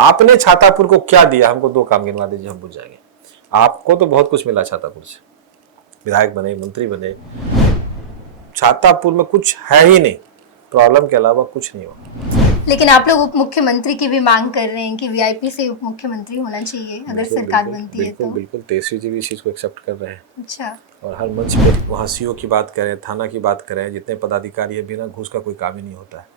आपने छातापुर को क्या दिया, हमको 2 काम गिनवा दीजिए, हम बुझ जाएंगे। आपको तो बहुत कुछ मिला छातापुर से, विधायक बने, मंत्री बने, छातापुर में कुछ है ही नहीं, प्रॉब्लम के अलावा कुछ नहीं हुआ। लेकिन आप लोग उप मुख्यमंत्री की भी मांग कर रहे हैं कि वीआईपी से उप मुख्यमंत्री होना चाहिए अगर सरकार बनती है तो। बिल्कुल तेजस्वी जी भी इस चीज को एक्सेप्ट कर रहे हैं। अच्छा। और हर मंच पे वहाँ सीओ की बात करें, थाना की बात करें, जितने पदाधिकारी है, बिना घूस का कोई काम ही नहीं होता है।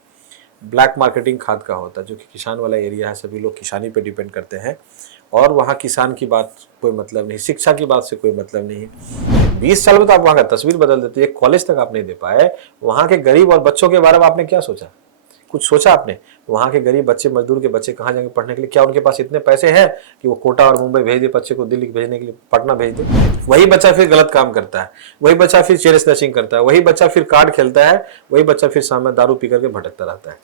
ब्लैक मार्केटिंग खाद का होता है, जो कि किसान वाला एरिया है, सभी लोग किसानी पे डिपेंड करते हैं और वहाँ किसान की बात कोई मतलब नहीं, शिक्षा की बात से कोई मतलब नहीं। 20 साल में तो आप वहाँ का तस्वीर बदल देते, एक कॉलेज तक आप नहीं दे पाए। वहाँ के गरीब और बच्चों के बारे में आपने क्या सोचा? कुछ सोचा आपने? वहाँ के गरीब बच्चे, मजदूर के बच्चे कहाँ जाएंगे पढ़ने के लिए? क्या उनके पास इतने पैसे हैं कि वो कोटा और मुंबई भेज दे बच्चे को, दिल्ली भेजने के लिए, पटना भेज दे? वही बच्चा फिर गलत काम करता है, वही बच्चा फिर चेन स्नैचिंग करता है, वही बच्चा फिर कार्ड खेलता है, वही बच्चा फिर शाम में दारू पी करके भटकता रहता है।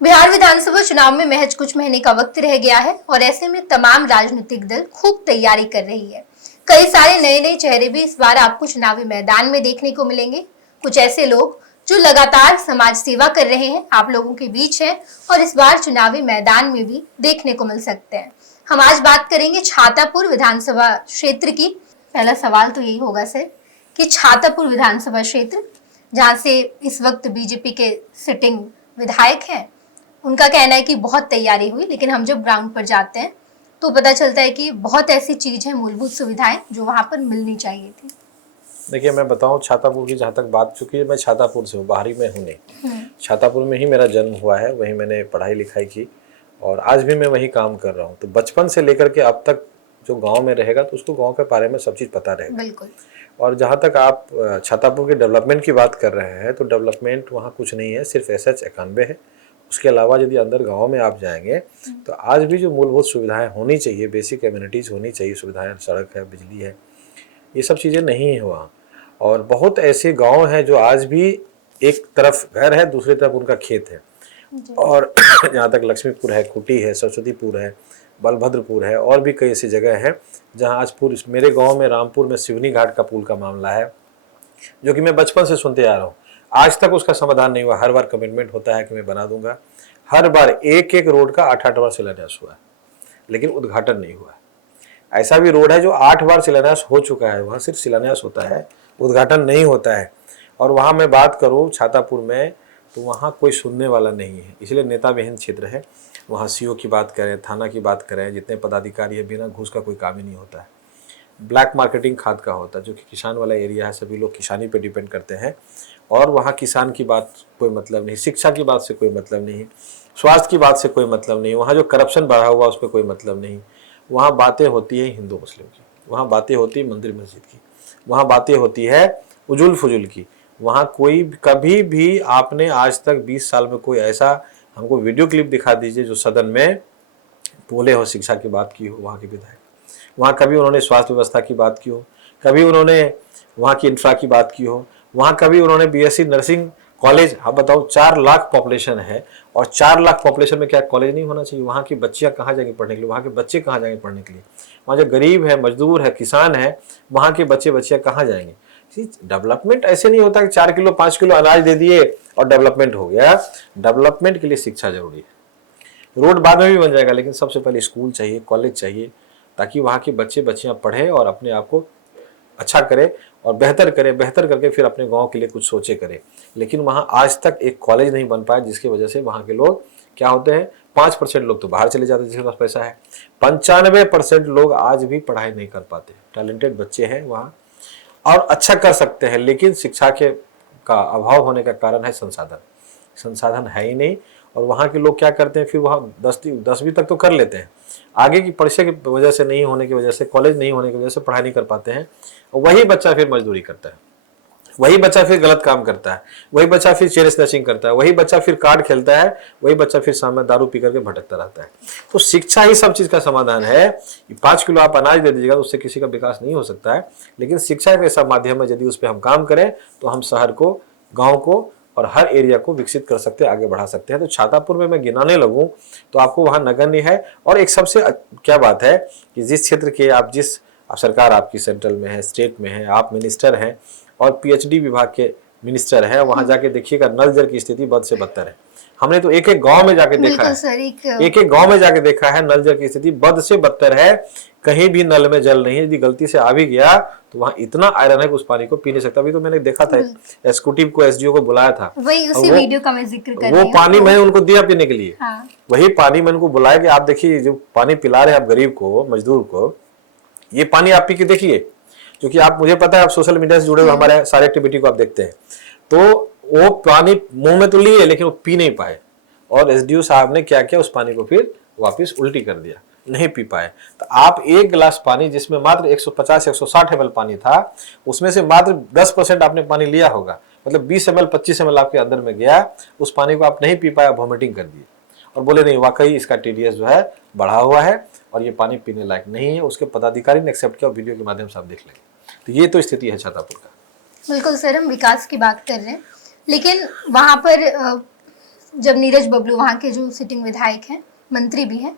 बिहार विधानसभा चुनाव में महज कुछ महीने का वक्त रह गया है और ऐसे में तमाम राजनीतिक दल खूब तैयारी कर रही है। कई सारे नए चेहरे भी इस बार आपको चुनावी मैदान में देखने को मिलेंगे। कुछ ऐसे लोग जो लगातार समाज सेवा कर रहे हैं आप लोगों के बीच हैं और इस बार चुनावी मैदान में भी देखने को मिल सकते हैं। हम आज बात करेंगे छातापुर विधानसभा क्षेत्र की। पहला सवाल तो यही होगा सर कि छातापुर विधानसभा क्षेत्र, जहाँ से इस वक्त बीजेपी के सिटिंग विधायक हैं, उनका कहना है कि बहुत तैयारी हुई, लेकिन हम जब ग्राउंड पर जाते हैं तो पता चलता है कि बहुत ऐसी चीज है, मूलभूत सुविधाएं जो वहां पर मिलनी चाहिए थी। देखिए, मैं बताऊं, छातापुर की जहाँ तक बात, चुकी है मैं छातापुर से हूँ, बाहरी में हूँ नहीं। छातापुर में ही मेरा जन्म हुआ है, वहीं मैंने पढ़ाई लिखाई की और आज भी मैं वहीं काम कर रहा हूँ। तो बचपन से लेकर के अब तक जो गांव में रहेगा तो उसको गांव के बारे में सब चीज़ पता रहेगा। बिल्कुल। और जहाँ तक आप छातापुर के डेवलपमेंट की बात कर रहे हैं तो डेवलपमेंट वहाँ कुछ नहीं है, सिर्फ SH 91 है। उसके अलावा यदि अंदर गांव में आप जाएंगे तो आज भी जो मूलभूत सुविधाएं होनी चाहिए, बेसिक एम्यूनिटीज़ होनी चाहिए, सुविधाएं, सड़क है, बिजली है, ये सब चीज़ें नहीं है वहाँ। और बहुत ऐसे गांव हैं जो आज भी एक तरफ घर है, दूसरी तरफ उनका खेत है। और जहाँ तक लक्ष्मीपुर है, खूंटी है, सरस्वतीपुर है, बलभद्रपुर है, और भी कई ऐसी जगह हैं जहाँ आज मेरे गांव में रामपुर में सिवनी घाट का पुल का मामला है, जो कि मैं बचपन से सुनते आ रहा हूँ। आज तक उसका समाधान नहीं हुआ। हर बार कमिटमेंट होता है कि मैं बना दूंगा, हर बार एक एक रोड का 8-8 बार शिलान्यास हुआ है, लेकिन उद्घाटन नहीं हुआ है। ऐसा भी रोड है जो 8 बार शिलान्यास हो चुका है, वहाँ सिर्फ शिलान्यास होता है, उद्घाटन नहीं होता है। और वहाँ मैं बात करूँ छातापुर में तो वहाँ कोई सुनने वाला नहीं है, इसलिए नेता विहीन क्षेत्र है। वहाँ सीओ की बात करें, थाना की बात करें, जितने पदाधिकारी है, बिना घूस का कोई काम ही नहीं होता है। ब्लैक मार्केटिंग खाद का होता है, जो कि किसान वाला एरिया है, सभी लोग किसानी पे डिपेंड करते हैं और वहाँ किसान की बात कोई मतलब नहीं, शिक्षा की बात से कोई मतलब नहीं, स्वास्थ्य की बात से कोई मतलब नहीं, वहाँ जो करप्शन बढ़ा हुआ उस पर कोई मतलब नहीं। वहाँ बातें होती है हिंदू मुस्लिम की, वहाँ बातें होती है मंदिर मस्जिद की, वहाँ बातें होती है उजुल फुजुल की। वहाँ कोई कभी भी आपने आज तक 20 साल में कोई ऐसा हमको वीडियो क्लिप दिखा दीजिए जो सदन में बोले हो, शिक्षा की बात की हो वहाँ के विधायक। वहाँ कभी उन्होंने स्वास्थ्य व्यवस्था की बात की हो, कभी उन्होंने वहाँ की इंफ्रा की बात की हो, वहाँ कभी उन्होंने BSc नर्सिंग कॉलेज, आप बताओ 4 लाख पॉपुलेशन है और 4 लाख पॉपुलेशन में क्या कॉलेज नहीं होना चाहिए? वहाँ की बच्चियाँ कहाँ जाएंगी पढ़ने के लिए, वहाँ के बच्चे कहाँ जाएंगे पढ़ने के लिए? वहाँ जो गरीब है, मजदूर है, किसान है, वहाँ के बच्चे बच्चियाँ कहाँ जाएंगे? डेवलपमेंट ऐसे नहीं होता कि 4 किलो 5 किलो अनाज दे दिए और डेवलपमेंट हो गया। डेवलपमेंट के लिए शिक्षा जरूरी है। रोड बाद में भी बन जाएगा, लेकिन सबसे पहले स्कूल चाहिए, कॉलेज चाहिए, ताकि वहाँ के बच्चे बच्चियाँ पढ़ें और अपने आप को अच्छा करे और बेहतर करे, बेहतर करके फिर अपने गांव के लिए कुछ सोचे करे। लेकिन वहाँ आज तक एक कॉलेज नहीं बन पाया, जिसकी वजह से वहाँ के लोग क्या होते हैं, 5% लोग तो बाहर चले जाते हैं जिसके पास पैसा है, 95% लोग आज भी पढ़ाई नहीं कर पाते। टैलेंटेड बच्चे हैं वहाँ और अच्छा कर सकते हैं, लेकिन शिक्षा के का अभाव होने का कारण है संसाधन है ही नहीं। और वहाँ के लोग क्या करते हैं, फिर वहाँ 10वीं तक तो कर लेते हैं, आगे की परीक्षा की वजह से नहीं होने की वजह से, कॉलेज नहीं होने की वजह से पढ़ाई नहीं कर पाते हैं। वही बच्चा फिर मजदूरी करता है, वही बच्चा फिर गलत काम करता है, वही बच्चा फिर चेन स्नैचिंग करता है, वही बच्चा फिर कार्ड खेलता है, वही बच्चा फिर शाम में दारू पी करके भटकता रहता है। तो शिक्षा ही सब चीज का समाधान है। 5 किलो आप अनाज दे दीजिएगा तो उससे किसी का विकास नहीं हो सकता है, लेकिन शिक्षा के ऐसा माध्यम है, यदि उस पर हम काम करें तो हम शहर को, गाँव को और हर एरिया को विकसित कर सकते हैं, आगे बढ़ा सकते हैं। तो छातापुर में मैं गिनाने लगूं तो आपको वहां नगण्य है। और एक सबसे क्या बात है कि जिस क्षेत्र के आप, जिस सरकार आपकी सेंट्रल में है, स्टेट में है, आप मिनिस्टर हैं और PhD विभाग के मिनिस्टर है, वहां जाके देखिएगा नल जल की स्थिति बद से बदतर है। हमने तो एक एक गांव में जाके देखा बिल्कुल है, सर, एक एक गांव में जाके देखा है, नल जल की स्थिति बद से बदतर है। कहीं भी नल में जल नहीं है, यदि गलती से आ भी गया तो वहां इतना आयरन है कि उस पानी को पी नहीं सकता। अभी तो मैंने देखा था, एग्जीक्यूटिव को, एसडीओ को बुलाया था, वही उसी वीडियो का मैं जिक्र कर रही वो हूँ। पानी मैंने उनको दिया पीने के लिए। हाँ। वही पानी मैंने उनको बुलाया कि आप देखिए जो पानी पिला रहे हैं आप गरीब को, मजदूर को, ये पानी आप पी के देखिए। क्योंकि आप, मुझे पता है आप सोशल मीडिया से जुड़े हुए, हमारे सारे एक्टिविटी को आप देखते हैं, तो वो पानी मुंह में तो लिए लेकिन वो पी नहीं पाए। और एसडीओ साहब ने क्या किया, उस पानी को फिर वापस उल्टी कर दिया, नहीं पी पाए। तो आप एक गिलास पानी जिसमें मात्र 150-160 ml पानी था, उसमें से मात्र 10% आपने पानी लिया होगा, मतलब 20 ml 25 ml आपके अंदर में गया, उस पानी को आप नहीं पी पाया, वॉमिटिंग कर दी और बोले नहीं वाकई इसका टीडीएस जो है बढ़ा हुआ है और ये पानी पीने लायक नहीं है। उसके पदाधिकारी ने एक्सेप्ट किया, वीडियो के माध्यम से आप देख लेंगे। तो ये तो स्थिति है छातापुर का। बिल्कुल सर, हम विकास की बात कर रहे हैं, लेकिन वहाँ पर जब नीरज बबलू वहाँ के जो सिटिंग विधायक हैं, मंत्री भी हैं,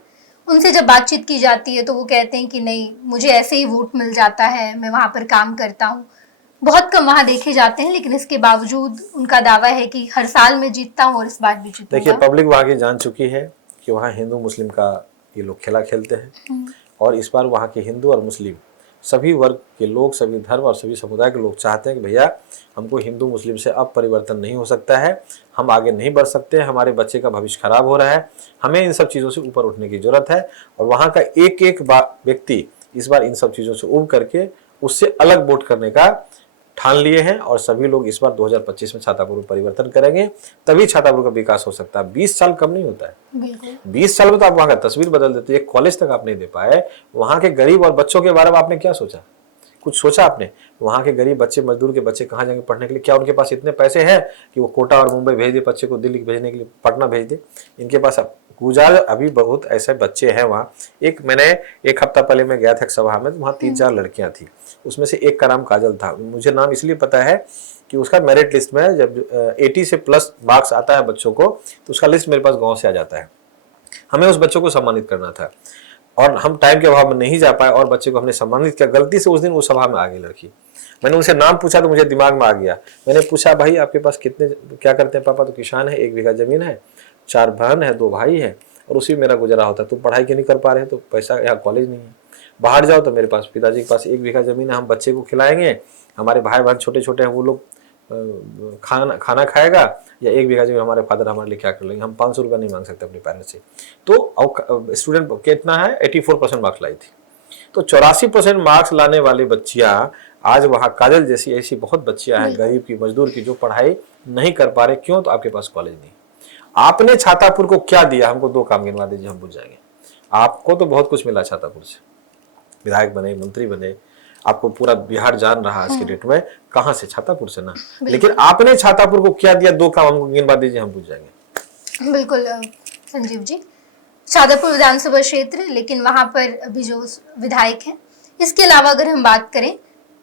उनसे जब बातचीत की जाती है तो वो कहते हैं कि नहीं, मुझे ऐसे ही वोट मिल जाता है, मैं वहाँ पर काम करता हूँ। बहुत कम वहाँ देखे जाते हैं, लेकिन इसके बावजूद उनका दावा है कि हर साल मैं जीतता हूँ और इस बार भी जीतूंगा। देखिए, पब्लिक वहाँ की जान चुकी है कि वहाँ हिंदू मुस्लिम का ये लोग खेला खेलते हैं, और इस बार वहाँ के हिंदू और मुस्लिम सभी वर्ग के लोग, सभी धर्म और सभी समुदाय के लोग चाहते हैं कि भैया हमको हिंदू मुस्लिम से अब परिवर्तन नहीं हो सकता है, हम आगे नहीं बढ़ सकते हैं, हमारे बच्चे का भविष्य खराब हो रहा है, हमें इन सब चीज़ों से ऊपर उठने की जरूरत है। और वहाँ का एक एक व्यक्ति इस बार इन सब चीज़ों से उब करके उससे अलग वोट करने का ठान लिए हैं, और सभी लोग इस बार 2025 में छातापुर में परिवर्तन करेंगे, तभी छातापुर का विकास हो सकता है। 20 साल कम नहीं होता है, 20 साल में तो आप वहाँ का तस्वीर बदल देते। एक कॉलेज तक आप नहीं दे पाए, वहाँ के गरीब और बच्चों के बारे में आपने क्या सोचा? कुछ सोचा आपने? वहाँ के गरीब बच्चे, मजदूर के बच्चे कहाँ जाएंगे पढ़ने के लिए? क्या उनके पास इतने पैसे हैं कि वो कोटा और मुंबई भेज दे बच्चे को, दिल्ली भेजने के लिए पटना भेज दे? इनके पास गुजार अभी बहुत ऐसे बच्चे हैं वहाँ। मैंने एक हफ्ता पहले मैं गया था एक सभा में, तो वहाँ 3-4 लड़कियां थी, उसमें से एक का नाम काजल था। मुझे नाम इसलिए पता है कि उसका मेरिट लिस्ट में जब 80 से प्लस मार्क्स आता है बच्चों को, तो उसका लिस्ट मेरे पास गाँव से आ जाता है। हमें उस बच्चों को सम्मानित करना था और हम टाइम के अभाव में नहीं जा पाए, और बच्चे को हमने सम्मानित किया। गलती से उस दिन उस सभा में आ गई लड़की, मैंने उनसे नाम पूछा तो मुझे दिमाग में आ गया। मैंने पूछा, भाई आपके पास कितने, क्या करते हैं पापा? तो किसान है, 1 बीघा जमीन है, 4 बहन है, 2 भाई है, और उसी मेरा गुजरा होता है। तुम पढ़ाई क्यों नहीं कर पा रहे? तो पैसा, यहाँ कॉलेज नहीं है। बाहर जाओ तो मेरे पास, पिताजी के पास 1 बीघा जमीन है, हम बच्चे को खिलाएंगे, हमारे भाई बहन छोटे छोटे हैं, वो लोग खाना खाएगा, या 1 बीघा जमीन हमारे फादर हमारे लिए क्या कर लेंगे? हम 500 रुपया नहीं मांग सकते अपने पेरेंट्स से। तो स्टूडेंट कितना है? 84% मार्क्स लाई थी। तो 84% मार्क्स लाने वाली बच्चियां आज वहाँ, काजल जैसी ऐसी बहुत बच्चियां हैं गरीब की, मजदूर की, जो पढ़ाई नहीं कर पा रहे। क्यों? तो आपके पास कॉलेज नहीं। आपने छातापुर को क्या दिया? हमको 2 काम गिनवा दीजिए, हम बुझ जाएंगे। आपको तो बहुत कुछ मिला छातापुर से, विधायक बने, मंत्री बने, आपको पूरा बिहार जान रहा आज के डेट में, कहाँ से? छातापुर से ना। लेकिन आपने छातापुर को क्या दिया? 2 काम हमको गिनवा दीजिए, हम बुझ जाएंगे। बिल्कुल संजीव जी, छातापुर विधानसभा क्षेत्र, लेकिन वहां पर अभी जो विधायक हैं, इसके अलावा अगर हम बात करें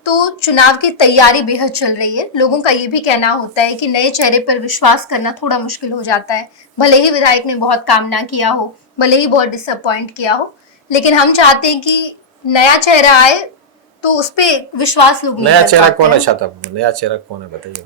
तो चुनाव की तैयारी बेहद चल रही है। लोगों का ये भी कहना होता है कि नए चेहरे पर विश्वास करना थोड़ा मुश्किल हो जाता है। भले ही विधायक ने बहुत काम ना किया हो, भले ही बहुत डिसअपॉइंट किया हो, लेकिन हम चाहते हैं कि नया चेहरा आए तो उस पर विश्वास लोग नहीं कर पाते। नया चेहरा कौन है छातापुर? नया चेहरा कौन है बताइए?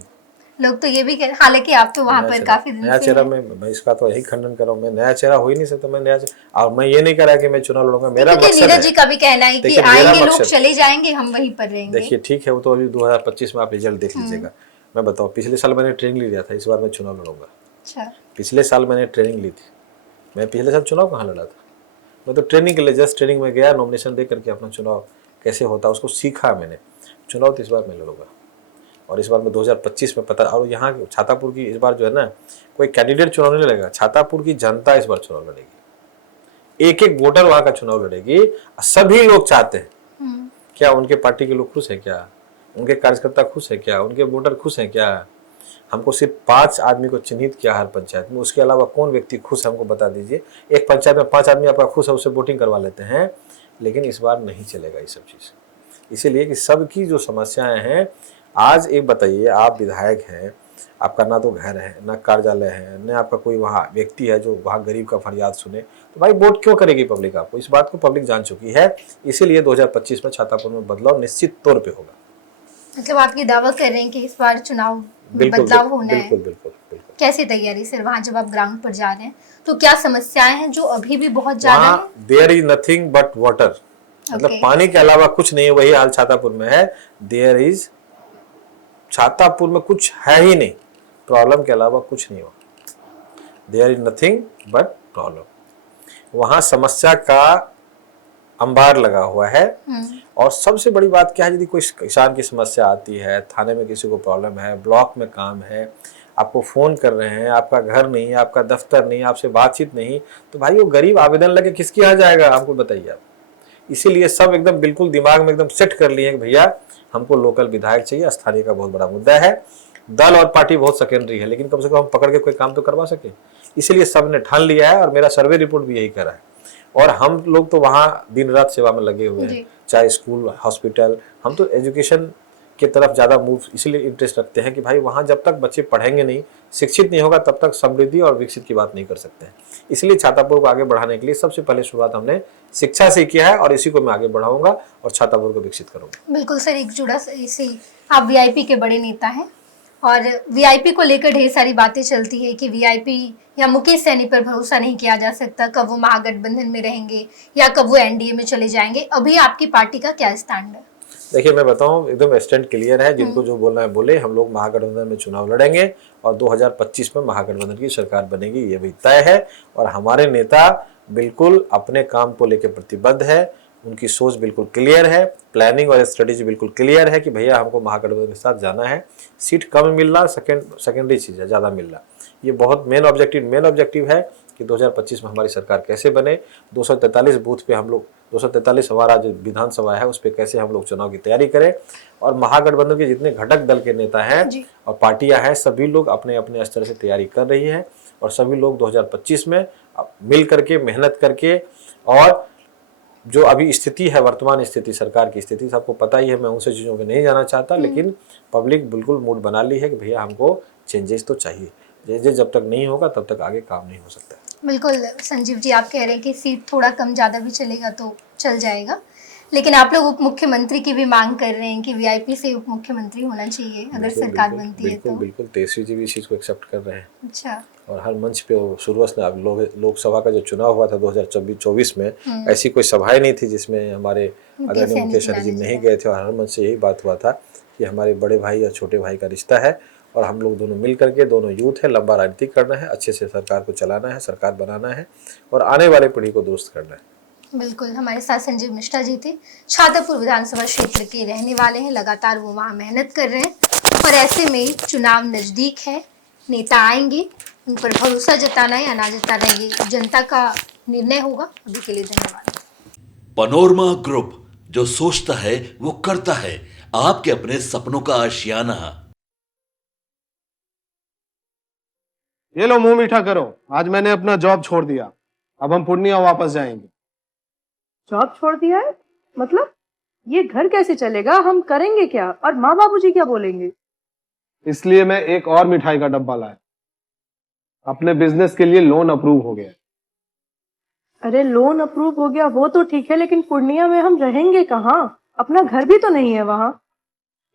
लोग तो ये भी कह, हालांकि आप तो वहां पर काफी दिन नया चेहरा में, मैं इसका तो यही खंडन कर रहा हूँ, मैं नया चेहरा हो ही नहीं सकता। मैं नया और मैं ये नहीं कर रहा कि मैं चुनाव लड़ूंगा। मेरा मकसद है, नीरज जी का भी कहना है कि आएंगे लोग, चले जाएंगे, हम वहीं पर रहेंगे। देखिए ठीक है, वो तो अभी 2025 में आप रिजल्ट देख लीजिएगा। मैं बताऊँ, पिछले साल मैंने ट्रेनिंग लिया था, इस बार मैं चुनाव लड़ूंगा। अच्छा, पिछले साल मैंने ट्रेनिंग ली थी, मैं पिछले साल चुनाव कहाँ लड़ा था? मैं तो ट्रेनिंग के लिए जस्ट ट्रेनिंग में गया, नॉमिनेशन दे करके अपना चुनाव कैसे होता है उसको सीखा मैंने। चुनाव तो इस बार मैं लड़ूंगा, और इस बार में 2025 में पता। और यहाँ छातापुर की इस बार जो है ना, कोई कैंडिडेट चुनाव नहीं लड़ेगा, छातापुर की जनता इस बार चुनाव लड़ेगी। एक एक वोटर वहां का चुनाव लड़ेगी। सभी लोग चाहते हैं, क्या उनके पार्टी के लोग खुश हैं? क्या उनके कार्यकर्ता खुश है? क्या उनके वोटर खुश हैं? क्या हमको सिर्फ 5 आदमी को चिन्हित किया हर पंचायत में, उसके अलावा कौन व्यक्ति खुश है हमको बता दीजिए। एक पंचायत में 5 आदमी आपका खुश है, उससे वोटिंग करवा लेते हैं। लेकिन इस बार नहीं चलेगा ये सब चीज़, इसीलिए कि सबकी जो समस्याएं हैं। आज एक बताइए, आप विधायक हैं, आपका ना तो घर है, ना कार्यालय है, न आपका कोई वहाँ व्यक्ति है जो वहाँ गरीब का फरियाद सुने, तो भाई वोट क्यों करेगी पब्लिक आपको? इस बात को पब्लिक जान चुकी है। इसीलिए 2025 में छातापुर में बदलाव निश्चित तौर पे होगा। मतलब आप ये दावा कर रहे हैं कि इस बार चुनाव बिल्कुल बदलाव होना है। बिल्कुल बिल्कुल बिल्कुल। कैसी तैयारी सर वहाँ जब आप ग्राउंड पर जा रहे हैं तो क्या समस्याएं हैं जो अभी भी बहुत ज्यादा है? वहाँ there is nothing but water, मतलब ओके। पानी के अलावा कुछ नहीं है। वही हाल छातापुर में है। देयर इज, छातापुर में कुछ है ही नहीं, प्रॉब्लम के अलावा कुछ नहीं हुआ। There is nothing but problem. वहाँ समस्या का अंबार लगा हुआ है। और सबसे बड़ी बात क्या है, यदि कोई किसान की समस्या आती है, थाने में किसी को प्रॉब्लम है, ब्लॉक में काम है, आपको फ़ोन कर रहे हैं, आपका घर नहीं है, आपका दफ्तर नहीं, आपसे बातचीत नहीं, तो भाई वो गरीब आवेदन लगे किसके यहाँ जाएगा, हमको बताइए आप। इसीलिए सब एकदम बिल्कुल दिमाग में एकदम सेट कर लिए कि भैया हमको लोकल विधायक चाहिए। स्थानीय का बहुत बड़ा मुद्दा है। दल और पार्टी बहुत सेकेंडरी है, लेकिन कम से कम हम पकड़ के कोई काम तो करवा सके। इसीलिए सब ने ठान लिया है और मेरा सर्वे रिपोर्ट भी यही कह रहा है। और हम लोग तो वहाँ दिन रात सेवा में लगे हुए हैं, चाहे स्कूल, हॉस्पिटल। हम तो एजुकेशन की तरफ ज़्यादा मूव इसलिए इंटरेस्ट रखते हैं कि भाई वहाँ जब तक बच्चे पढ़ेंगे नहीं, शिक्षित नहीं होगा, तब तक समृद्धि और विकसित की बात नहीं कर सकते हैं। इसलिए छातापुर को आगे बढ़ाने के लिए सबसे पहले शुरुआत हमने शिक्षा से किया है और इसी को मैं आगे बढ़ाऊंगा और छातापुर को विकसित करूंगा। बिल्कुल सर, एक जुड़ा इसी, आप वीआईपी के बड़े नेता हैं और वीआईपी को लेकर ढेर सारी बातें चलती है कि वीआईपी या मुकेश सैनी पर भरोसा नहीं किया जा सकता, कब वो महागठबंधन में रहेंगे या कब वो एनडीए में चले जाएंगे। अभी आपकी पार्टी का क्या स्टैंड है? देखिए मैं बताऊं, एकदम स्टैंड क्लियर है। जिनको जो बोलना है बोले। हम लोग महागठबंधन में चुनाव लड़ेंगे और 2025 में महागठबंधन की सरकार बनेगी, ये भी तय है। और हमारे नेता बिल्कुल अपने काम को लेकर प्रतिबद्ध है। उनकी सोच बिल्कुल क्लियर है, प्लानिंग और स्ट्रेटेजी बिल्कुल क्लियर है कि भैया हमको महागठबंधन के साथ जाना है। सीट कम मिलना सेकेंडरी चीज़ है, ज़्यादा मिलना ये बहुत मेन ऑब्जेक्टिव है कि 2025 में हमारी सरकार कैसे बने। 243 बूथ पे हम लोग, 243 हमारा जो विधानसभा है उस पर कैसे हम लोग चुनाव की तैयारी करें। और महागठबंधन के जितने घटक दल के नेता हैं और पार्टियां हैं, सभी लोग अपने अपने स्तर से तैयारी कर रही है। और सभी लोग 2025 में मिल करके, मेहनत करके, और जो अभी स्थिति है, वर्तमान स्थिति, सरकार की स्थिति सबको पता ही है, मैं उनसे चीज़ों में नहीं जाना चाहता। लेकिन पब्लिक बिल्कुल मूड बना ली है कि भैया हमको चेंजेस तो चाहिए। चेंजेस जब तक नहीं होगा तब तक आगे काम नहीं हो सकता। बिल्कुल संजीव जी, आप कह रहे हैं कि सीट थोड़ा कम ज़्यादा भी चलेगा तो चल जाएगा, लेकिन आप लोग उप मुख्यमंत्री की भी मांग कर रहे हैं कि वीआईपी से उप मुख्यमंत्री होना चाहिए अगर सरकार बनती है तो। बिल्कुल तेजस्वी जी भी इस चीज़ को एक्सेप्ट कर रहे हैं। अच्छा। और हर मंच पे शुरू से लोकसभा का जो चुनाव हुआ था 2024 में, ऐसी कोई सभाएं नहीं थी जिसमें हमारे आदरणीय मुकेश सैनी जी नहीं गए थे। और हर मंच से यही बात हुआ था कि हमारे बड़े भाई और छोटे भाई का रिश्ता है और हम लोग दोनों मिल करके, दोनों यूथ है, लंबा राजनीति करना है, अच्छे से सरकार को चलाना है, सरकार बनाना है और आने वाले पीढ़ी को दुरुस्त करना है। बिल्कुल, हमारे साथ संजीव मिश्रा जी थे, छातापुर विधानसभा क्षेत्र के रहने वाले हैं। लगातार वो वहाँ मेहनत कर रहे हैं और ऐसे में चुनाव नज़दीक है, नेता आएंगे, उन पर भरोसा जताना है या ना जताना है ये जनता का निर्णय होगा। अभी के लिए धन्यवाद। पनोरमा ग्रुप, जो सोचता है वो करता है। आपके अपने सपनों का आशियाना। ये लो मुंह मीठा करो, आज मैंने अपना जॉब छोड़ दिया, अब हम पूर्णिया वापस जाएंगे। जॉब छोड़ दिया है? मतलब ये घर कैसे चलेगा, हम करेंगे क्या और माँ बाबूजी क्या बोलेंगे? इसलिए मैं एक और मिठाई का डब्बा लाया। अपने बिजनेस के लिए लोन अप्रूव हो गया। अरे लोन अप्रूव हो गया वो तो ठीक है, लेकिन पूर्णिया में हम रहेंगे कहाँ? अपना घर भी तो नहीं है वहाँ।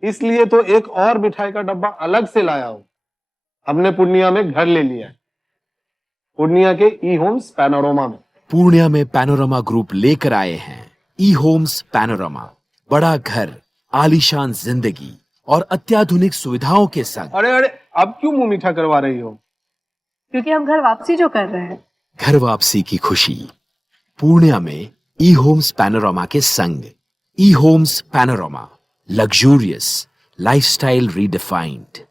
इसलिए तो एक और मिठाई का डब्बा अलग से लाया हूँ। हमने पूर्णिया में घर ले लिया है, पूर्णिया के ई होम्स पैनोरमा में। पूर्णिया में पैनोरमा ग्रुप लेकर आए हैं ई होम्स पैनोरमा। बड़ा घर, आलीशान जिंदगी और अत्याधुनिक सुविधाओं के संग। अरे अब क्यों मुंह मीठा करवा रही हो? क्योंकि हम घर वापसी जो कर रहे हैं। घर वापसी की खुशी पूर्णिया में ई होम्स पैनोरमा के संग। ई Homes Panorama, luxurious lifestyle redefined.